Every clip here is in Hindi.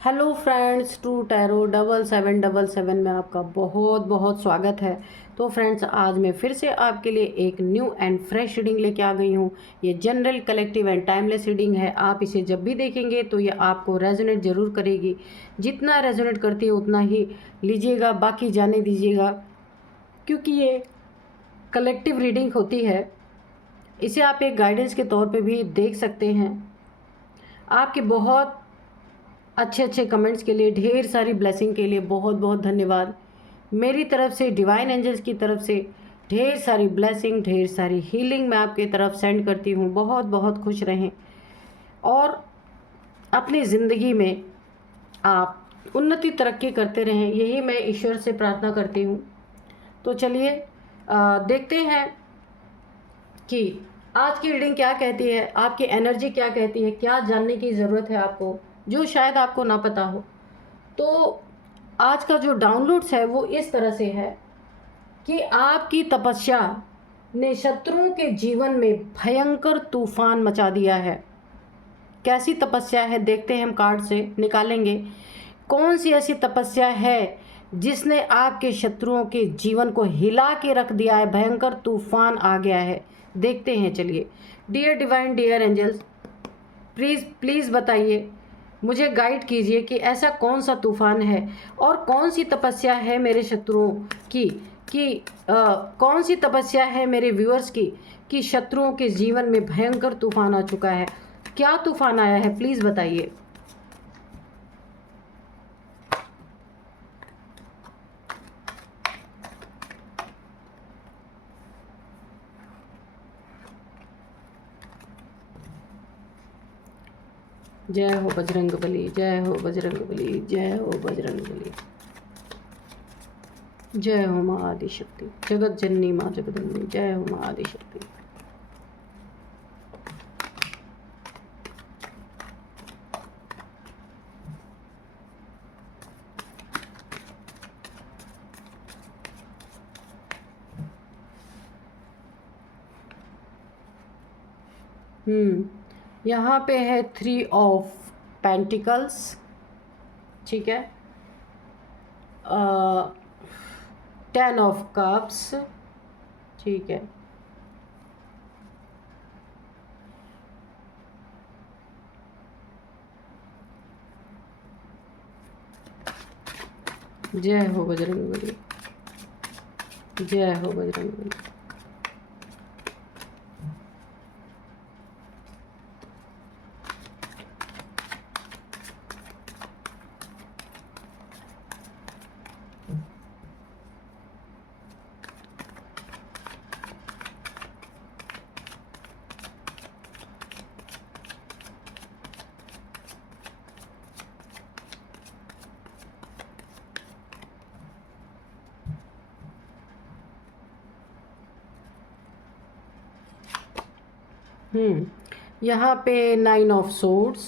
हेलो फ्रेंड्स, टू टैरो 7777 में आपका बहुत बहुत स्वागत है। तो फ्रेंड्स, आज मैं फिर से आपके लिए एक न्यू एंड फ्रेश रीडिंग लेके आ गई हूँ। ये general, collective and timeless reading है। आप इसे जब भी देखेंगे तो ये आपको रेजोनेट ज़रूर करेगी। जितना रेजोनेट करती है उतना ही लीजिएगा, बाकी जाने दीजिएगा, क्योंकि ये कलेक्टिव रीडिंग होती है। इसे आप एक गाइडेंस के तौर पे भी देख सकते हैं। आपके बहुत अच्छे अच्छे कमेंट्स के लिए, ढेर सारी ब्लेसिंग के लिए बहुत बहुत धन्यवाद। मेरी तरफ से, डिवाइन एंजल्स की तरफ से ढेर सारी ब्लेसिंग, ढेर सारी हीलिंग मैं आपके तरफ सेंड करती हूँ। बहुत बहुत खुश रहें और अपनी ज़िंदगी में आप उन्नति तरक्की करते रहें, यही मैं ईश्वर से प्रार्थना करती हूँ। तो चलिए देखते हैं कि आज की रीडिंग क्या कहती है, आपकी एनर्जी क्या कहती है, क्या जानने की ज़रूरत है आपको जो शायद आपको ना पता हो। तो आज का जो डाउनलोड्स है वो इस तरह से है कि आपकी तपस्या ने शत्रुओं के जीवन में भयंकर तूफान मचा दिया है। कैसी तपस्या है देखते हैं, हम कार्ड से निकालेंगे। कौन सी ऐसी तपस्या है जिसने आपके शत्रुओं के जीवन को हिला के रख दिया है, भयंकर तूफान आ गया है। देखते हैं, चलिए। Dear divine, dear angels, please please बताइए, मुझे गाइड कीजिए कि ऐसा कौन सा तूफान है और कौन सी तपस्या है मेरे शत्रुओं की, कौन सी तपस्या है मेरे व्यूअर्स की कि शत्रुओं के जीवन में भयंकर तूफान आ चुका है। क्या तूफान आया है, प्लीज़ बताइए। जय हो बजरंग बली, जय हो बजरंग बली, जय हो बजरंग बली, जय हो माँ आदिशक्ति, जगत जननी माँ जगदम्बे, जय हो माँ आदिशक्ति। यहाँ पे है 3 ऑफ पेंटिकल्स, ठीक है। 10 ऑफ कप्स, ठीक है। जय हो बजरंग बली, जय हो बजरंग बली। यहाँ पे 9 ऑफ सोर्ड्स,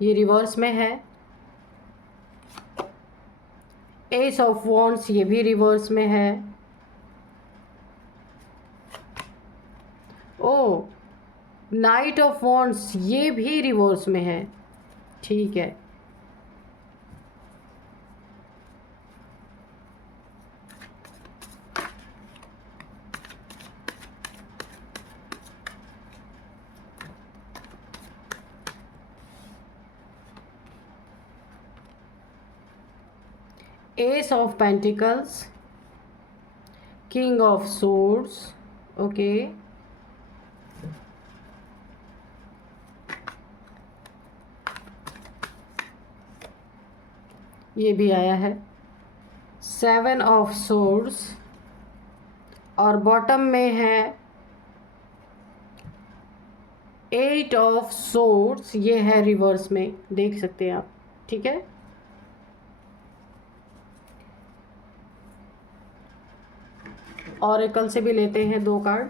ये रिवर्स में है। एस ऑफ वॉन्ड्स, ये भी रिवर्स में है। ओ, नाइट ऑफ वॉन्ड्स, ये भी रिवर्स में है, ठीक है। S of pentacles, king of swords, okay. ये भी आया है 7 ऑफ सोर्ड्स और बॉटम में है 8 ऑफ सोर्ड्स, ये है रिवर्स में, देख सकते हैं आप, ठीक है। ऑरेकल से भी लेते हैं 2 कार्ड।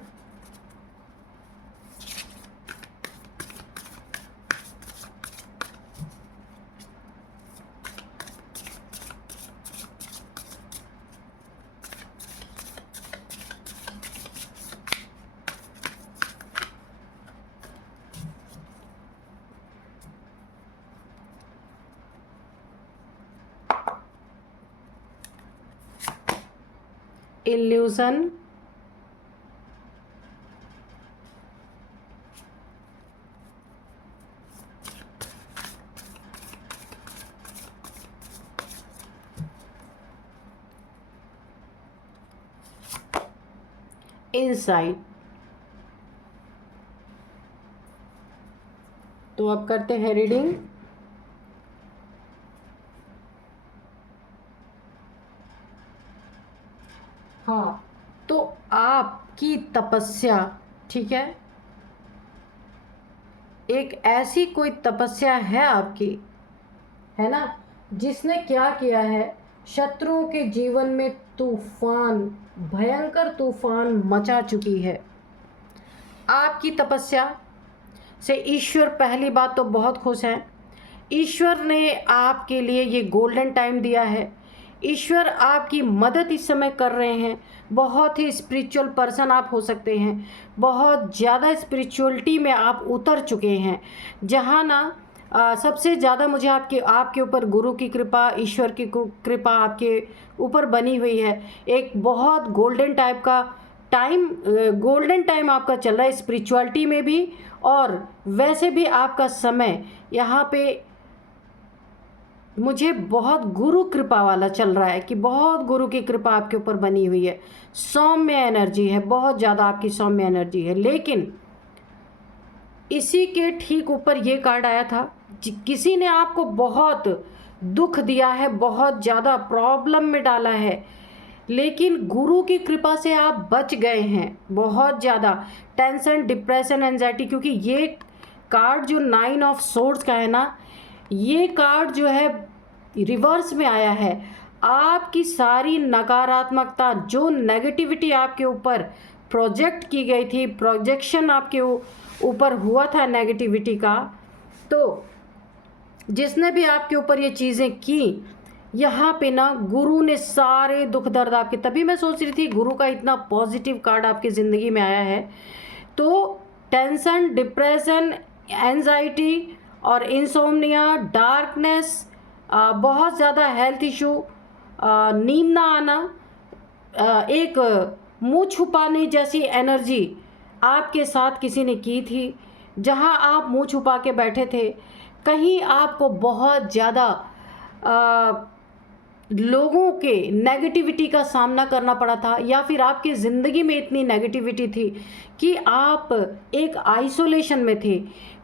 Illusion, insight. तो अब करते हैं रीडिंग। हाँ, तो आपकी तपस्या, ठीक है, एक ऐसी कोई तपस्या है आपकी, है ना, जिसने क्या किया है, शत्रुओं के जीवन में तूफान, भयंकर तूफान मचा चुकी है। आपकी तपस्या से ईश्वर पहली बात तो बहुत खुश हैं। ईश्वर ने आपके लिए ये गोल्डन टाइम दिया है। ईश्वर आपकी मदद इस समय कर रहे हैं। बहुत ही स्पिरिचुअल पर्सन आप हो सकते हैं, बहुत ज़्यादा स्पिरिचुअलिटी में आप उतर चुके हैं, जहाँ ना सबसे ज़्यादा मुझे आपके ऊपर गुरु की कृपा, ईश्वर की कृपा आपके ऊपर बनी हुई है। एक बहुत गोल्डन टाइप का गोल्डन टाइम आपका चल रहा है स्पिरिचुअलिटी में भी, और वैसे भी आपका समय यहाँ पे मुझे बहुत गुरु कृपा वाला चल रहा है, कि बहुत गुरु की कृपा आपके ऊपर बनी हुई है। सौम्य एनर्जी है, बहुत ज़्यादा आपकी सौम्य एनर्जी है। लेकिन इसी के ठीक ऊपर ये कार्ड आया था, किसी ने आपको बहुत दुख दिया है, बहुत ज़्यादा प्रॉब्लम में डाला है, लेकिन गुरु की कृपा से आप बच गए हैं। बहुत ज़्यादा टेंशन, डिप्रेशन, एंजाइटी, क्योंकि ये कार्ड जो 9 ऑफ सोर्ड्स का है ना, ये कार्ड जो है रिवर्स में आया है। आपकी सारी नकारात्मकता, जो नेगेटिविटी आपके ऊपर प्रोजेक्ट की गई थी, प्रोजेक्शन आपके ऊपर हुआ था नेगेटिविटी का, तो जिसने भी आपके ऊपर ये चीज़ें की, यहाँ पे ना गुरु ने सारे दुख दर्द आपके, तभी मैं सोच रही थी गुरु का इतना पॉजिटिव कार्ड आपकी ज़िंदगी में आया है। तो टेंशन, डिप्रेशन, एंजाइटी और इंसोम्निया, डार्कनेस, बहुत ज़्यादा हेल्थ इशू, नींद ना आना, एक मुंह छुपाने जैसी एनर्जी आपके साथ किसी ने की थी, जहां आप मुंह छुपा के बैठे थे। कहीं आपको बहुत ज़्यादा लोगों के नेगेटिविटी का सामना करना पड़ा था, या फिर आपकी ज़िंदगी में इतनी नेगेटिविटी थी कि आप एक आइसोलेशन में थे।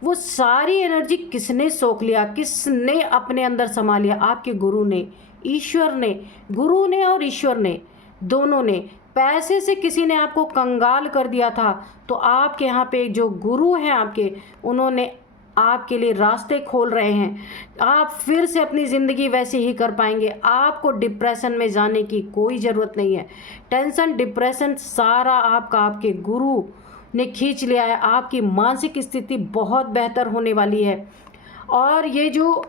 वो सारी एनर्जी किसने सोख लिया, किसने अपने अंदर समा लिया? आपके गुरु ने, ईश्वर ने। गुरु ने और ईश्वर ने, दोनों ने। पैसे से किसी ने आपको कंगाल कर दिया था, तो आपके यहाँ पे जो गुरु हैं आपके, उन्होंने आपके लिए रास्ते खोल रहे हैं। आप फिर से अपनी ज़िंदगी वैसे ही कर पाएंगे। आपको डिप्रेशन में जाने की कोई ज़रूरत नहीं है। टेंशन, डिप्रेशन सारा आपके गुरु ने खींच लिया है। आपकी मानसिक स्थिति बहुत बेहतर होने वाली है। और ये जो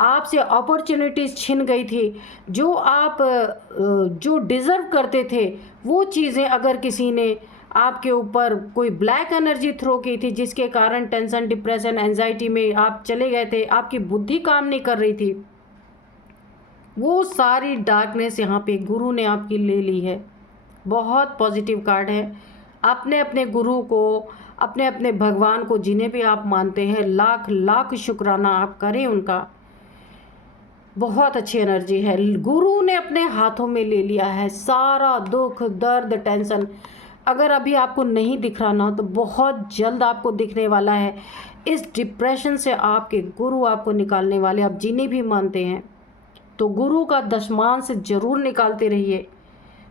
आपसे अपॉर्चुनिटीज़ छिन गई थी, जो डिज़र्व करते थे, वो चीज़ें अगर किसी ने आपके ऊपर कोई ब्लैक एनर्जी थ्रो की थी, जिसके कारण टेंशन, डिप्रेशन, एंजाइटी में आप चले गए थे, आपकी बुद्धि काम नहीं कर रही थी, वो सारी डार्कनेस यहाँ पे गुरु ने आपकी ले ली है। बहुत पॉजिटिव कार्ड है। अपने अपने गुरु को, अपने अपने भगवान को, जिन्हें भी आप मानते हैं, लाख लाख शुक्राना आप करें उनका। बहुत अच्छी एनर्जी है। गुरु ने अपने हाथों में ले लिया है सारा दुख, दर्द, टेंशन। अगर अभी आपको नहीं दिख रहा ना, तो बहुत जल्द आपको दिखने वाला है। इस डिप्रेशन से आपके गुरु आपको निकालने वाले। आप जिन्हें भी मानते हैं, तो गुरु का दशमांश ज़रूर निकालते रहिए।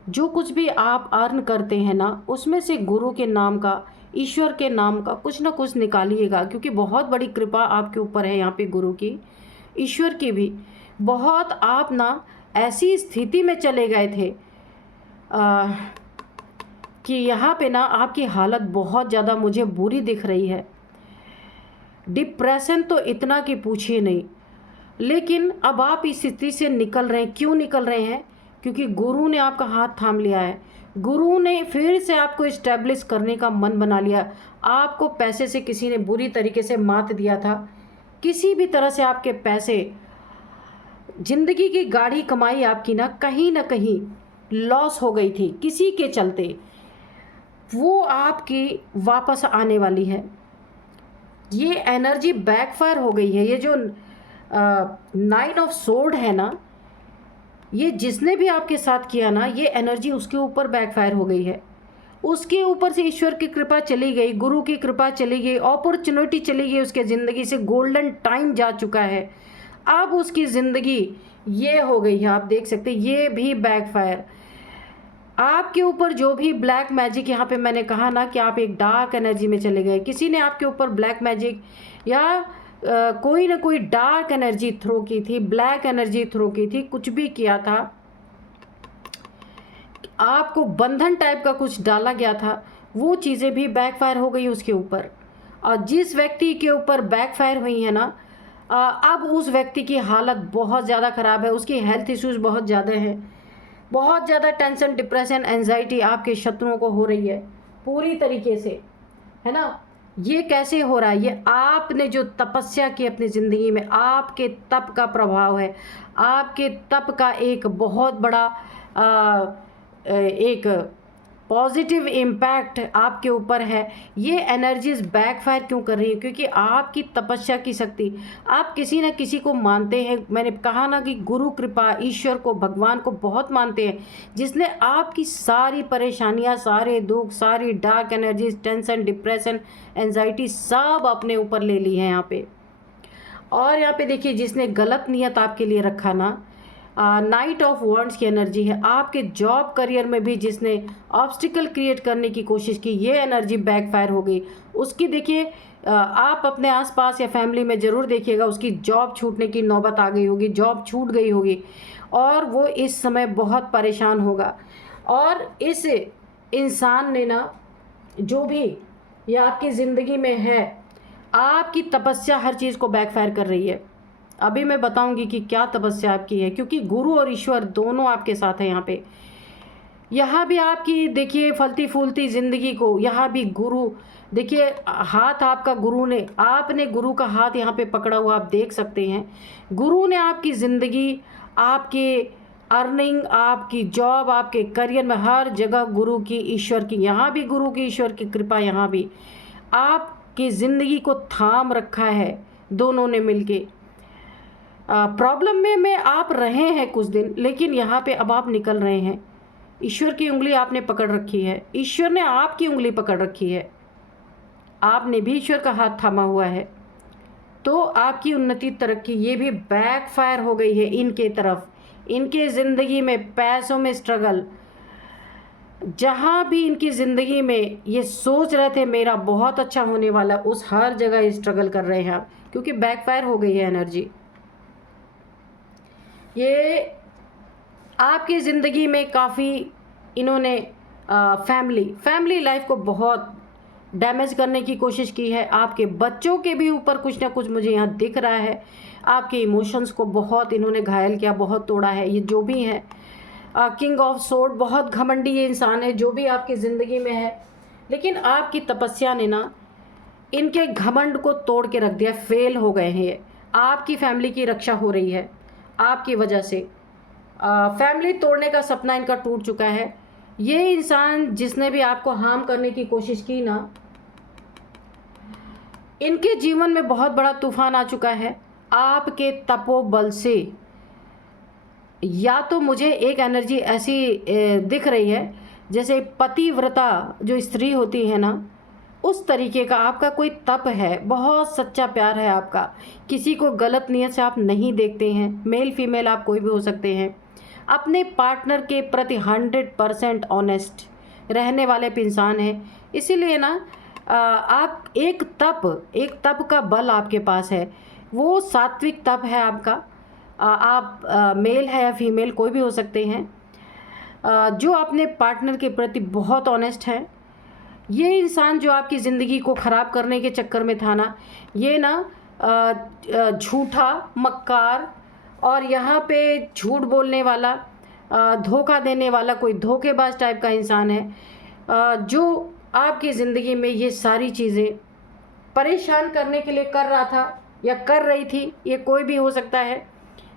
जो कुछ भी आप अर्न करते हैं ना, उसमें से गुरु के नाम का, ईश्वर के नाम का कुछ ना कुछ निकालिएगा, क्योंकि बहुत बड़ी कृपा आपके ऊपर है यहाँ पे गुरु की, ईश्वर की भी। बहुत आप ना ऐसी स्थिति में चले गए थे कि यहाँ पे ना आपकी हालत बहुत ज़्यादा मुझे बुरी दिख रही है। डिप्रेशन तो इतना कि पूछिए नहीं। लेकिन अब आप इस स्थिति से निकल रहे हैं। क्यों निकल रहे हैं? क्योंकि गुरु ने आपका हाथ थाम लिया है। गुरु ने फिर से आपको इस्टेब्लिश करने का मन बना लिया। आपको पैसे से किसी ने बुरी तरीके से मात दिया था। किसी भी तरह से आपके पैसे, जिंदगी की गाढ़ी कमाई आपकी ना कहीं लॉस हो गई थी किसी के चलते, वो आपकी वापस आने वाली है। ये एनर्जी बैकफायर हो गई है। ये जो नाइन ऑफ सोर्ड है ना, ये जिसने भी आपके साथ किया ना, ये एनर्जी उसके ऊपर बैकफायर हो गई है। उसके ऊपर से ईश्वर की कृपा चली गई, गुरु की कृपा चली गई, अपॉर्चुनिटी चली गई, उसके ज़िंदगी से गोल्डन टाइम जा चुका है। अब उसकी ज़िंदगी ये हो गई है, आप देख सकते हैं, ये भी बैकफायर। आपके ऊपर जो भी ब्लैक मैजिक, यहाँ पे मैंने कहा ना कि आप एक डार्क एनर्जी में चले गए, किसी ने आपके ऊपर ब्लैक मैजिक या कोई ना कोई डार्क एनर्जी थ्रो की थी, ब्लैक एनर्जी थ्रो की थी, कुछ भी किया था, आपको बंधन टाइप का कुछ डाला गया था, वो चीज़ें भी बैकफायर हो गई उसके ऊपर। और जिस व्यक्ति के ऊपर बैकफायर हुई है ना, अब उस व्यक्ति की हालत बहुत ज़्यादा ख़राब है, उसकी हेल्थ इश्यूज़ बहुत ज़्यादा हैं, बहुत ज़्यादा टेंशन, डिप्रेशन, एंजाइटी आपके शत्रुओं को हो रही है पूरी तरीके से, है ना। ये कैसे हो रहा है? ये आपने जो तपस्या की अपनी ज़िंदगी में, आपके तप का प्रभाव है, आपके तप का एक बहुत बड़ा एक पॉजिटिव इम्पैक्ट आपके ऊपर है। ये एनर्जीज बैकफायर क्यों कर रही है? क्योंकि आपकी तपस्या की शक्ति, आप किसी न किसी को मानते हैं। मैंने कहा ना कि गुरु कृपा, ईश्वर को, भगवान को बहुत मानते हैं, जिसने आपकी सारी परेशानियां, सारे दुख, सारी dark energies, tension, depression, anxiety सब अपने ऊपर ले ली है यहाँ पे। और यहाँ पे देखिए, जिसने गलत नियत आपके लिए रखा ना, नाइट ऑफ वॉन्ड्स की एनर्जी है। आपके जॉब करियर में भी जिसने ऑब्स्टिकल क्रिएट करने की कोशिश की, ये एनर्जी बैकफायर हो गई उसकी। देखिए, आप अपने आसपास या फैमिली में ज़रूर देखिएगा, उसकी जॉब छूटने की नौबत आ गई होगी, जॉब छूट गई होगी और वो इस समय बहुत परेशान होगा। और इस इंसान ने ना, जो भी ये आपकी ज़िंदगी में है, आपकी तपस्या हर चीज़ को बैकफायर कर रही है। अभी मैं बताऊंगी कि क्या तपस्या आपकी है, क्योंकि गुरु और ईश्वर दोनों आपके साथ हैं यहाँ पे। यहाँ भी आपकी देखिए फलती फूलती ज़िंदगी को, यहाँ भी गुरु, देखिए हाथ आपका गुरु ने, आपने गुरु का हाथ यहाँ पे पकड़ा हुआ आप देख सकते हैं। गुरु ने आपकी ज़िंदगी, आपके अर्निंग, आपकी जॉब, आपके करियर में हर जगह गुरु की, ईश्वर की, यहाँ भी गुरु की, ईश्वर की कृपा यहाँ भी आपकी ज़िंदगी को थाम रखा है दोनों ने मिलके। प्रॉब्लम में आप रहे हैं कुछ दिन, लेकिन यहाँ पे अब आप निकल रहे हैं। ईश्वर की उंगली आपने पकड़ रखी है, ईश्वर ने आपकी उंगली पकड़ रखी है, आपने भी ईश्वर का हाथ थामा हुआ है। तो आपकी उन्नति, तरक्की, ये भी बैकफायर हो गई है इनके तरफ। इनके ज़िंदगी में पैसों में स्ट्रगल, जहाँ भी इनकी ज़िंदगी में ये सोच रहे थे मेरा बहुत अच्छा होने वाला, उस हर जगह स्ट्रगल कर रहे हैं आप, क्योंकि बैकफायर हो गई है एनर्जी। ये आपकी ज़िंदगी में काफ़ी इन्होंने फैमिली लाइफ को बहुत डैमेज करने की कोशिश की है। आपके बच्चों के भी ऊपर कुछ ना कुछ मुझे यहाँ दिख रहा है। आपके इमोशंस को बहुत इन्होंने घायल किया, बहुत तोड़ा है। ये जो भी है किंग ऑफ सोर्ड, बहुत घमंडी ये इंसान है जो भी आपकी ज़िंदगी में है, लेकिन आपकी तपस्या ने ना इनके घमंड को तोड़ के रख दिया। फेल हो गए हैं ये। आपकी फैमिली की रक्षा हो रही है आपकी वजह से। फैमिली तोड़ने का सपना इनका टूट चुका है। ये इंसान जिसने भी आपको हार्म करने की कोशिश की ना, इनके जीवन में बहुत बड़ा तूफान आ चुका है आपके तपोबल से। या तो मुझे एक एनर्जी ऐसी दिख रही है जैसे पतिव्रता जो स्त्री होती है ना, उस तरीके का आपका कोई तप है, बहुत सच्चा प्यार है आपका, किसी को गलत नियत से आप नहीं देखते हैं। मेल फीमेल आप कोई भी हो सकते हैं। अपने पार्टनर के प्रति 100% ऑनेस्ट रहने वाले इंसान हैं। इसीलिए ना आप एक तप का बल आपके पास है, वो सात्विक तप है आपका। आप मेल है या फीमेल कोई भी हो सकते हैं, जो अपने पार्टनर के प्रति बहुत ऑनेस्ट है। ये इंसान जो आपकी ज़िंदगी को ख़राब करने के चक्कर में था ना, ये ना झूठा, मक्कार और यहाँ पे झूठ बोलने वाला, धोखा देने वाला, कोई धोखेबाज टाइप का इंसान है, जो आपकी ज़िंदगी में ये सारी चीज़ें परेशान करने के लिए कर रहा था या कर रही थी। ये कोई भी हो सकता है।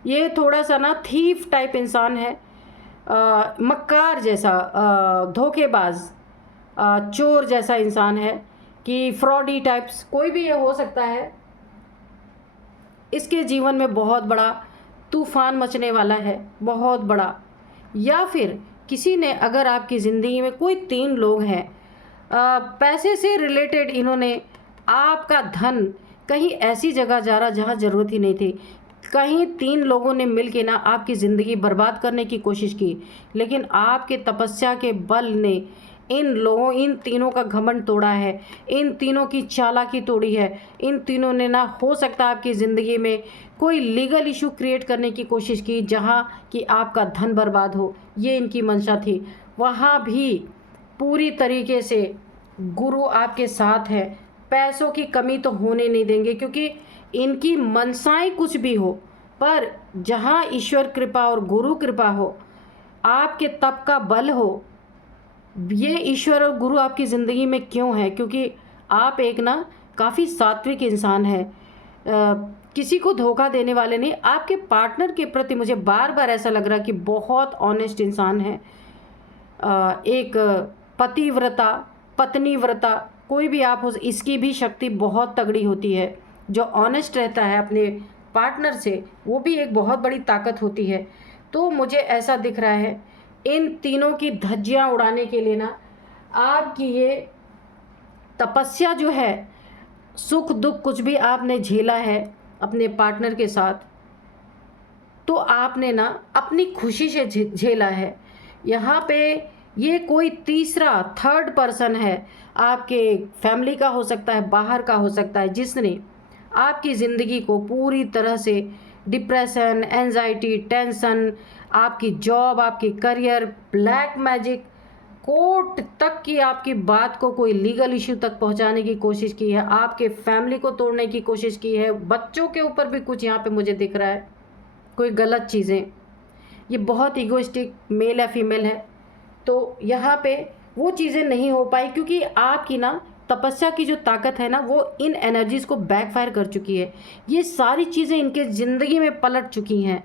ये थोड़ा सा ना थीफ टाइप इंसान है, मक्कार जैसा, धोखेबाज, चोर जैसा इंसान है, कि फ्रॉडी टाइप्स, कोई भी ये हो सकता है। इसके जीवन में बहुत बड़ा तूफान मचने वाला है, बहुत बड़ा। या फिर किसी ने, अगर आपकी ज़िंदगी में कोई 3 लोग हैं, पैसे से रिलेटेड, इन्होंने आपका धन कहीं ऐसी जगह जा रहा जहाँ ज़रूरत ही नहीं थी, कहीं 3 लोगों ने मिल के ना आपकी ज़िंदगी बर्बाद करने की कोशिश की, लेकिन आपके तपस्या के बल ने इन तीनों का घमंड तोड़ा है, इन तीनों की चालाकी तोड़ी है। इन तीनों ने ना, हो सकता है आपकी ज़िंदगी में कोई लीगल इशू क्रिएट करने की कोशिश की जहाँ कि आपका धन बर्बाद हो, ये इनकी मंशा थी। वहाँ भी पूरी तरीके से गुरु आपके साथ है, पैसों की कमी तो होने नहीं देंगे, क्योंकि इनकी मनसाएं कुछ भी हो, पर जहाँ ईश्वर कृपा और गुरु कृपा हो, आपके तप का बल हो, ये ईश्वर और गुरु आपकी ज़िंदगी में क्यों है? क्योंकि आप एक ना काफ़ी सात्विक इंसान है, किसी को धोखा देने वाले नहीं। आपके पार्टनर के प्रति मुझे बार बार ऐसा लग रहा कि बहुत ऑनेस्ट इंसान है, एक पतिव्रता, पत्नीव्रता, कोई भी आप हो, इसकी भी शक्ति बहुत तगड़ी होती है। जो ऑनेस्ट रहता है अपने पार्टनर से, वो भी एक बहुत बड़ी ताकत होती है। तो मुझे ऐसा दिख रहा है, इन तीनों की धज्जियां उड़ाने के लिए ना, आपकी ये तपस्या जो है, सुख दुख कुछ भी आपने झेला है अपने पार्टनर के साथ, तो आपने ना अपनी खुशी से झेला है। यहाँ पे ये कोई तीसरा, थर्ड पर्सन है, आपके फैमिली का हो सकता है, बाहर का हो सकता है, जिसने आपकी ज़िंदगी को पूरी तरह से डिप्रेशन, एंजाइटी, टेंशन, आपकी जॉब, आपकी करियर, ब्लैक मैजिक, कोर्ट तक की आपकी बात को कोई लीगल इश्यू तक पहुंचाने की कोशिश की है, आपके फैमिली को तोड़ने की कोशिश की है, बच्चों के ऊपर भी कुछ यहाँ पे मुझे दिख रहा है, कोई गलत चीज़ें। ये बहुत इगोइस्टिक मेल या फीमेल है, तो यहाँ पे वो चीज़ें नहीं हो पाई, क्योंकि आपकी ना तपस्या की जो ताकत है ना, वो इन एनर्जीज़ को बैकफायर कर चुकी है। ये सारी चीज़ें इनके ज़िंदगी में पलट चुकी हैं।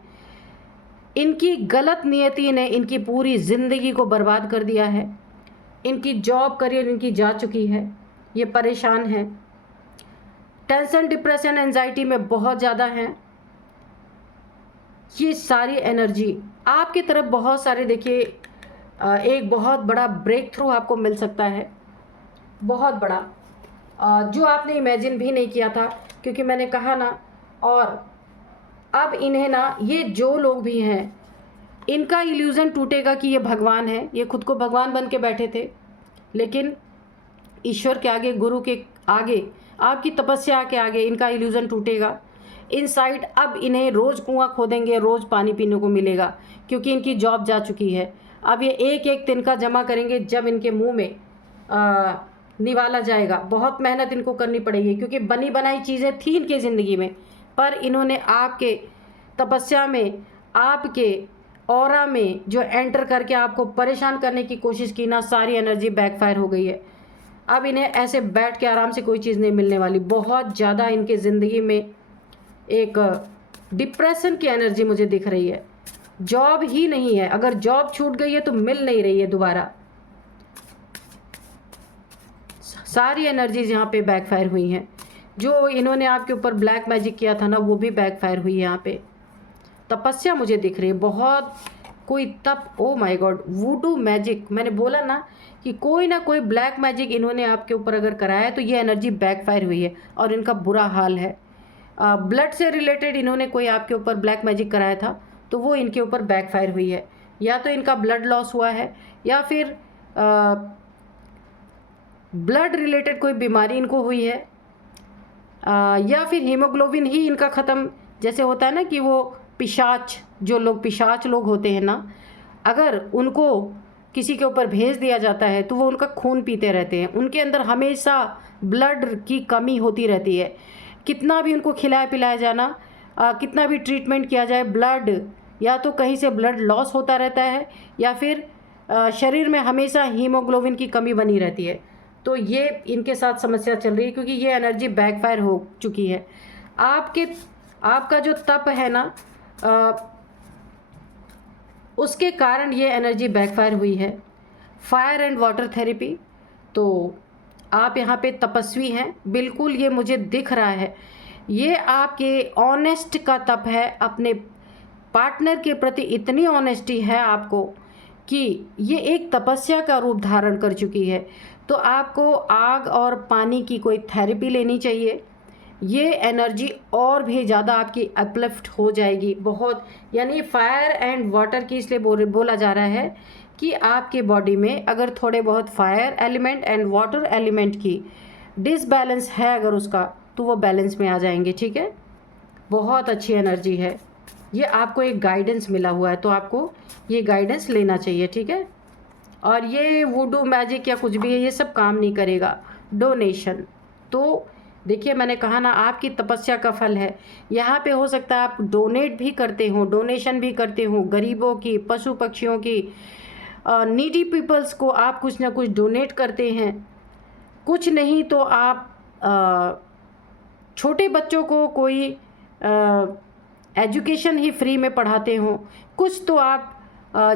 इनकी गलत नियति ने इनकी पूरी ज़िंदगी को बर्बाद कर दिया है। इनकी जॉब, करियर इनकी जा चुकी है। ये परेशान हैं, टेंशन, डिप्रेशन, एंजाइटी में बहुत ज़्यादा हैं। ये सारी एनर्जी आपकी तरफ बहुत सारे, देखिए, एक बहुत बड़ा ब्रेक थ्रू आपको मिल सकता है, बहुत बड़ा, जो आपने इमेजिन भी नहीं किया था। क्योंकि मैंने कहा ना, और अब इन्हें ना, ये जो लोग भी हैं, इनका इल्यूज़न टूटेगा कि ये भगवान है। ये खुद को भगवान बन के बैठे थे, लेकिन ईश्वर के आगे, गुरु के आगे, आपकी तपस्या के आगे इनका इल्यूज़न टूटेगा। इनसाइड अब इन्हें रोज़ कुआं खोदेंगे, रोज़ पानी पीने को मिलेगा, क्योंकि इनकी जॉब जा चुकी है। अब ये एक एक तिनका जमा करेंगे, जब इनके मुंह में निवाला जाएगा। बहुत मेहनत इनको करनी पड़ेगी, क्योंकि बनी बनाई चीज़ें थी इनके ज़िंदगी में, पर इन्होंने आपके तपस्या में, आपके ऑरा में जो एंटर करके आपको परेशान करने की कोशिश की ना, सारी एनर्जी बैकफायर हो गई है। अब इन्हें ऐसे बैठ के आराम से कोई चीज़ नहीं मिलने वाली। बहुत ज़्यादा इनके ज़िंदगी में एक डिप्रेशन की एनर्जी मुझे दिख रही है। जॉब ही नहीं है, अगर जॉब छूट गई है तो मिल नहीं रही है दोबारा। सारी एनर्जीज यहाँ पे बैकफायर हुई हैं। जो इन्होंने आपके ऊपर ब्लैक मैजिक किया था ना, वो भी बैकफायर हुई है। यहाँ पे तपस्या मुझे दिख रही है, बहुत कोई तप, oh my God, voodoo magic. मैंने बोला ना कि कोई ना कोई ब्लैक मैजिक इन्होंने आपके ऊपर अगर कराया है, तो ये एनर्जी बैकफायर हुई है और इनका बुरा हाल है। ब्लड से रिलेटेड इन्होंने कोई आपके ऊपर ब्लैक मैजिक कराया था, तो वो इनके ऊपर बैकफायर हुई है। या तो इनका ब्लड लॉस हुआ है, या फिर ब्लड रिलेटेड कोई बीमारी इनको हुई है, या फिर हीमोग्लोबिन ही इनका ख़त्म। जैसे होता है ना कि वो पिशाच, जो लोग पिशाच लोग होते हैं ना, अगर उनको किसी के ऊपर भेज दिया जाता है तो वो उनका खून पीते रहते हैं। उनके अंदर हमेशा ब्लड की कमी होती रहती है। कितना भी उनको खिलाया पिलाया जाना, कितना भी ट्रीटमेंट किया जाए, ब्लड या तो कहीं से ब्लड लॉस होता रहता है, या फिर शरीर में हमेशा हीमोग्लोबिन की कमी बनी रहती है। तो ये इनके साथ समस्या चल रही है, क्योंकि ये एनर्जी बैकफायर हो चुकी है। आपका जो तप है ना, उसके कारण ये एनर्जी बैकफायर हुई है। फायर एंड वाटर थेरेपी, तो आप यहाँ पे तपस्वी हैं, बिल्कुल ये मुझे दिख रहा है। ये आपके ऑनेस्ट का तप है, अपने पार्टनर के प्रति इतनी ऑनेस्टी है आपको कि ये एक तपस्या का रूप धारण कर चुकी है। तो आपको आग और पानी की कोई थेरेपी लेनी चाहिए। ये एनर्जी और भी ज़्यादा आपकी अपलिफ्ट हो जाएगी बहुत, यानी फायर एंड वाटर की इसलिए बोला जा रहा है कि आपके बॉडी में अगर थोड़े बहुत fire element and water element की डिसबैलेंस है अगर उसका, तो वो बैलेंस में आ जाएंगे। ठीक है, बहुत अच्छी एनर्जी है। ये आपको एक गाइडेंस मिला हुआ है, तो आपको ये गाइडेंस लेना चाहिए। ठीक है, और ये वुडू मैजिक या कुछ भी है, ये सब काम नहीं करेगा। डोनेशन, तो देखिए मैंने कहा ना, आपकी तपस्या का फल है। यहाँ पे हो सकता है आप डोनेट भी करते हो, डोनेशन भी करते हो, गरीबों की, पशु पक्षियों की, नीडी पीपल्स को आप कुछ ना कुछ डोनेट करते हैं। कुछ नहीं तो आप छोटे बच्चों को कोई एजुकेशन ही फ्री में पढ़ाते हो। कुछ तो आप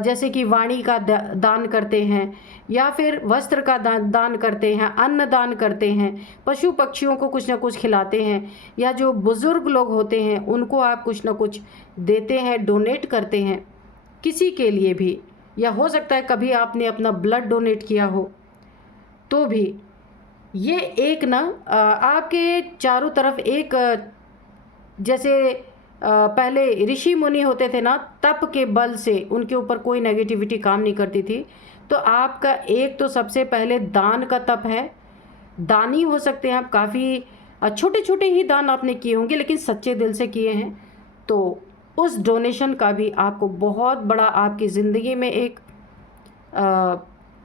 जैसे कि वाणी का दान करते हैं, या फिर वस्त्र का दान करते हैं, अन्न दान करते हैं, पशु पक्षियों को कुछ ना कुछ खिलाते हैं, या जो बुज़ुर्ग लोग होते हैं उनको आप कुछ ना कुछ देते हैं, डोनेट करते हैं किसी के लिए भी। या हो सकता है कभी आपने अपना ब्लड डोनेट किया हो, तो भी ये एक ना आपके चारों तरफ एक जैसे पहले ऋषि मुनि होते थे ना, तप के बल से उनके ऊपर कोई नेगेटिविटी काम नहीं करती थी। तो आपका एक तो सबसे पहले दान का तप है। दानी हो सकते हैं आप, काफ़ी छोटे छोटे ही दान आपने किए होंगे लेकिन सच्चे दिल से किए हैं, तो उस डोनेशन का भी आपको बहुत बड़ा आपकी ज़िंदगी में एक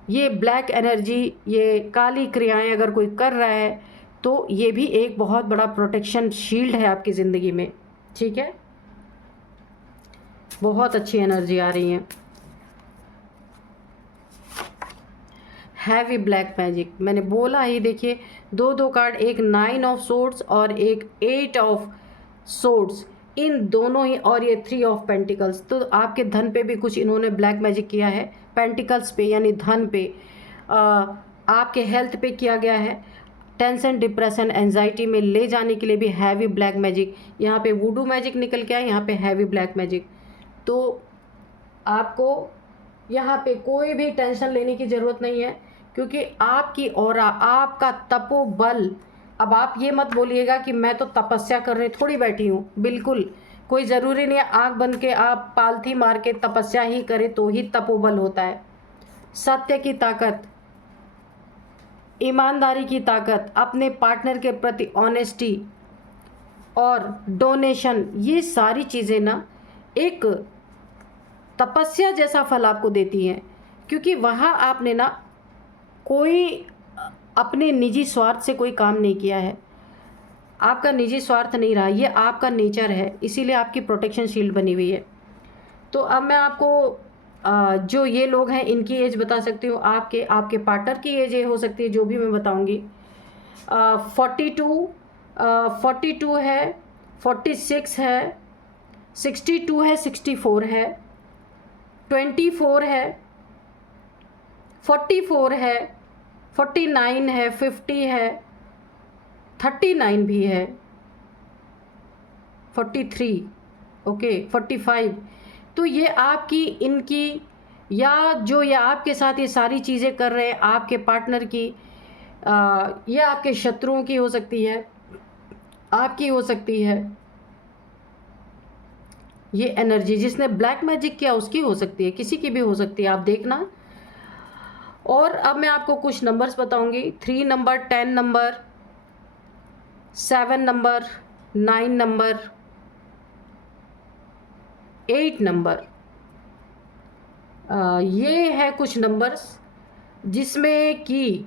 ये ब्लैक एनर्जी, ये काली क्रियाएं अगर कोई कर रहा है तो ये भी एक बहुत बड़ा प्रोटेक्शन शील्ड है आपकी ज़िंदगी में। ठीक है, बहुत अच्छी एनर्जी आ रही है। हैवी ब्लैक मैजिक, मैंने बोला ही, देखिए दो कार्ड, एक 9 ऑफ सोर्ड्स और एक 8 ऑफ सोर्ड्स, इन दोनों ही, और ये 3 ऑफ पेंटिकल्स। तो आपके धन पे भी कुछ इन्होंने ब्लैक मैजिक किया है, पेंटिकल्स पे यानी धन पे, आपके हेल्थ पे किया गया है, टेंशन, डिप्रेशन, एंजाइटी में ले जाने के लिए भी हैवी ब्लैक मैजिक। यहाँ पे वुडू मैजिक निकल के आया, यहाँ पे हैवी ब्लैक मैजिक। तो आपको यहाँ पे कोई भी टेंशन लेने की ज़रूरत नहीं है, क्योंकि आपकी ऑरा, आपका तपोबल, अब आप ये मत बोलिएगा कि मैं तो तपस्या करने थोड़ी बैठी हूँ। बिल्कुल कोई ज़रूरी नहीं है आँख बंद के आप पालथी मार के तपस्या ही करें तो ही तपोबल होता है। सत्य की ताकत, ईमानदारी की ताकत, अपने पार्टनर के प्रति ऑनेस्टी और डोनेशन, ये सारी चीज़ें ना एक तपस्या जैसा फल आपको देती हैं, क्योंकि वहाँ आपने ना कोई अपने निजी स्वार्थ से कोई काम नहीं किया है। आपका निजी स्वार्थ नहीं रहा, ये आपका नेचर है, इसीलिए आपकी प्रोटेक्शन शील्ड बनी हुई है। तो अब मैं आपको जो ये लोग हैं इनकी एज बता सकती हूँ। आपके पार्टनर की एज ये हो सकती है, जो भी मैं बताऊँगी। 42 है, 46 है, 62 है, 64 है, 24 है, 44 है, 49 है, 50 है, 39 भी है, 43, ओके, 45। तो ये आपकी, इनकी, या जो ये आपके साथ ये सारी चीज़ें कर रहे हैं आपके पार्टनर की, ये आपके शत्रुओं की हो सकती है, आपकी हो सकती है। ये एनर्जी जिसने ब्लैक मैजिक किया उसकी हो सकती है, किसी की भी हो सकती है, आप देखना। और अब मैं आपको कुछ नंबर्स बताऊंगी। 3 number, 10 number, 7 number, 9 number, 8 number, ये है कुछ नंबर्स जिसमें कि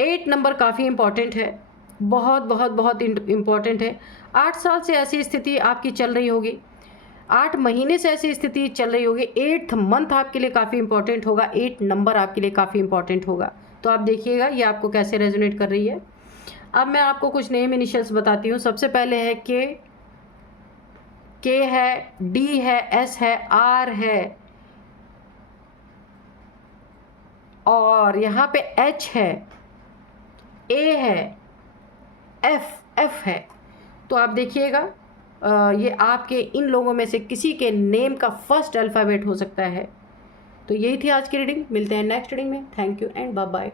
8 नंबर काफ़ी इम्पॉर्टेंट है, बहुत बहुत बहुत इम्पॉर्टेंट है। 8 साल से ऐसी स्थिति आपकी चल रही होगी, 8 महीने से ऐसी स्थिति चल रही होगी, 8th मंथ आपके लिए काफ़ी इम्पॉर्टेंट होगा, 8 नंबर आपके लिए काफ़ी इम्पॉर्टेंट होगा। तो आप देखिएगा ये आपको कैसे रेजोनेट कर रही है। अब मैं आपको कुछ नेम इनिशियल्स बताती हूँ। सबसे पहले है के है, डी है, एस है, आर है और यहाँ पे एच है, ए है, एफ है। तो आप देखिएगा ये आपके इन लोगों में से किसी के नेम का फर्स्ट अल्फ़ाबेट हो सकता है। तो यही थी आज की रीडिंग। मिलते हैं नेक्स्ट रीडिंग में। Thank you and bye bye.